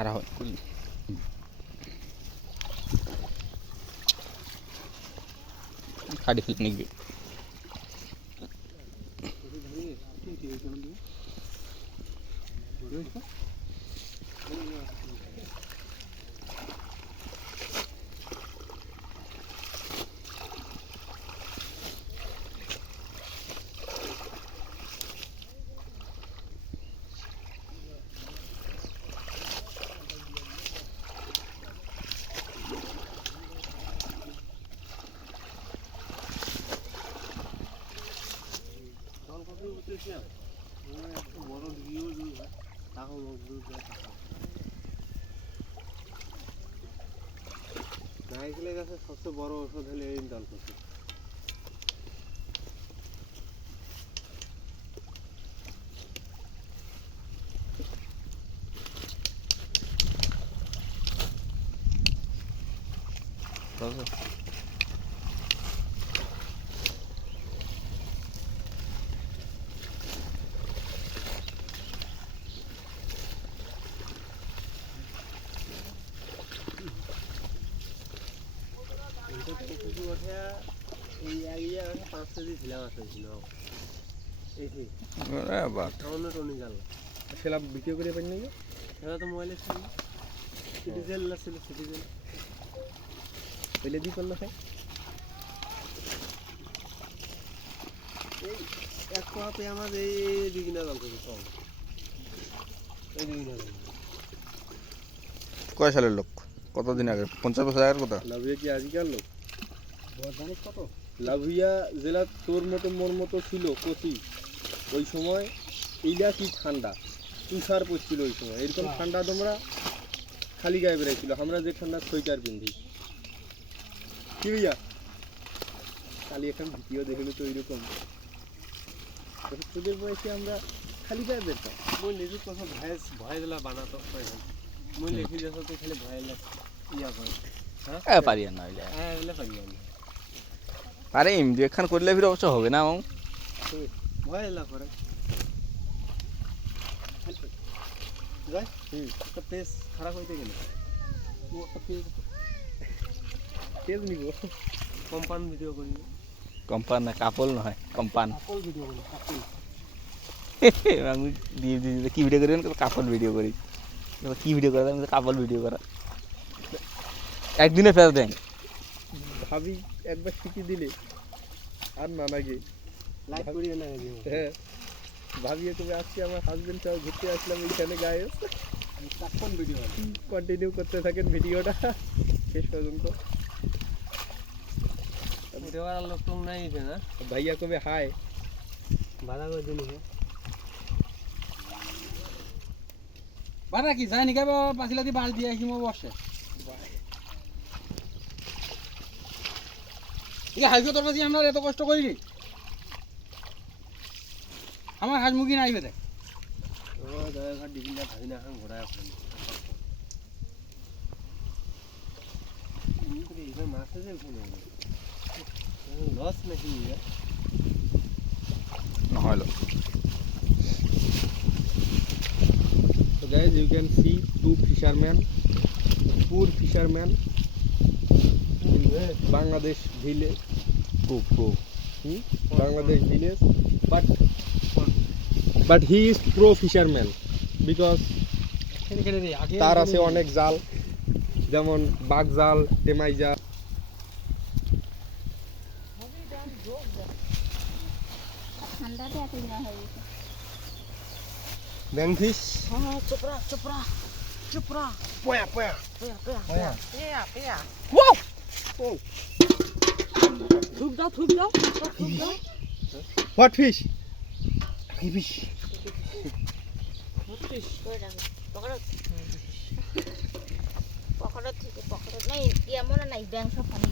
খারাপ হয় খাড়ি ফেলে নিবি নারকেলের গাছের সবচেয়ে বড় ওষুধ হলো এই জলকচি। এই আগে 5 কেজি ছিলাম আসছিল এই সামান্য টনি জাল সেটা বিক্রি করে পাই নাকি সেটা তো মোবাইলে ছিল সিটিজেল ছিল সিটিজেল পহলে দি করলো খাই এই এক পাতে আমাদের এই দুইনা জাল করে সব এই দুইনা জাল কয় সালের লোক কতদিন আগে 50 বছর আগের কথা লাভিয়া কি আজকাল লোক জানিস কত লাভিয়া জেলা তোর মতো মোর মতো ছিল কচি ওই সময় এইটা কি ঠান্ডা তুষার পড়ছিল ওই সময় এরকম ঠান্ডা তোমরা খালি গায়ে বেড়াইছিল আমরা যে ঠান্ডা সোয়েটার পিন্ধি কি ভাইয়া খালি এখন ভিডিও দেখলে তো এইরকম তোদের বয়সে আমরা খালি গায়ে বেরতাম মই নিজের কথা ভয়েসলা বানাতো মই লিখি যাচ্ছ তো খালি ভয়েলা ইয়া করে হ্যাঁ পারি না হইলে হ্যাঁ এগুলো পারি না আরে এমনি একখান করলে ফির অবশ্য হবে না ভয়েলা করে যাই একটা পেজ খারাপ হইতে গেলে একটা পেজ নিব কম্পাউন্ড ভিডিও করি কম্পান না কাপল নয় কম্পান কাপল ভিডিও করি কাপল আমি কি ভিডিও করি কাপল ভিডিও করি কি ভিডিও করা কাপল ভিডিও করা একদিনে ফেরত দেন ভাবি একবার শিখিয়ে দিলে আর না নাকি লাইক করিও না হ্যাঁ ভাবিয়ে তুমি আজকে আমার হাজবেন্ড সহ ঘুরতে আসলাম এইখানে গায়ে তখন ভিডিও কন্টিনিউ করতে থাকেন ভিডিওটা শেষ পর্যন্ত ভিডিও করার লোক তো নাই না ভাইয়া কবে হাই বাধা করে দিলি বাধা কি যাই নিকা পাছিলা দি বাজ দিয়ে আসি মই বসে এই হাইজো তোর পাছি আমরা এত কষ্ট করি আমার হাঁস মুরগি নাইবে দেখ ও দয়া ঘর ডিবিটা ভাবি না এখন ঘোড়ায় আসেন এইবার মাছ আছে ওখানে লস নাকি নহলো So guys, you can see two fishermen, poor fishermen in Bangladesh village. Bangladesh village, but he is pro fisherman because তার আছে অনেক জাল যেমন বাঘ জাল টেমাই জাল ব্যাংফিশ চোপড়া পয়া থুক দাও হোয়াট ফিশ পকড়া থেকে পকড়া নাই এমন নাই ব্যাংক সব পানি